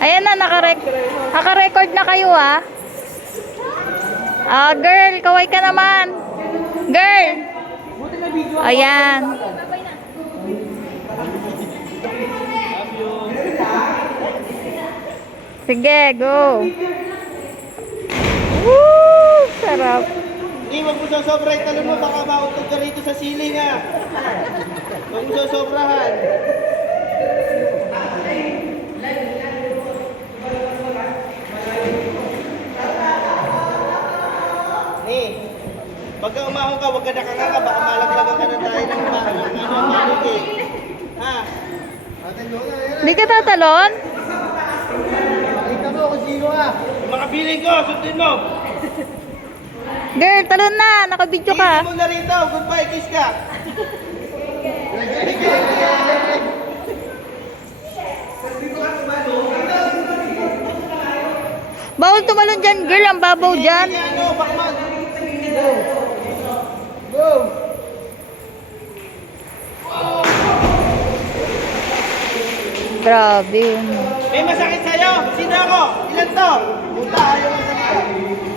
Ayan na, naka-record na kayo ah. Ah, girl, kaway ka naman. Girl. Ayan. Sige, go. Woo! Sarap. Hindi, wag mo sosobra yung talon mo, baka mautog ka rito sa ceiling ha. Wag mo sosobrahan. Pagka umahon ka, huwag ka nakakanga, baka malaglagan ka na tayo ng umahon eh. Ha? Hindi ka tatalon? Makita mo kung sino ha. Yung mga piling ko, sundin mo. Girl, talon na. Nakabidyo ka. Hindi mo na rito, goodbye, kiss ka. Bawal tumalon dyan, girl. Ang babaw dyan. Ano, bakman. Go. Go. Grabe. May masakit sa'yo? Sino ako? Ilan to? Puta, ayaw ang salita.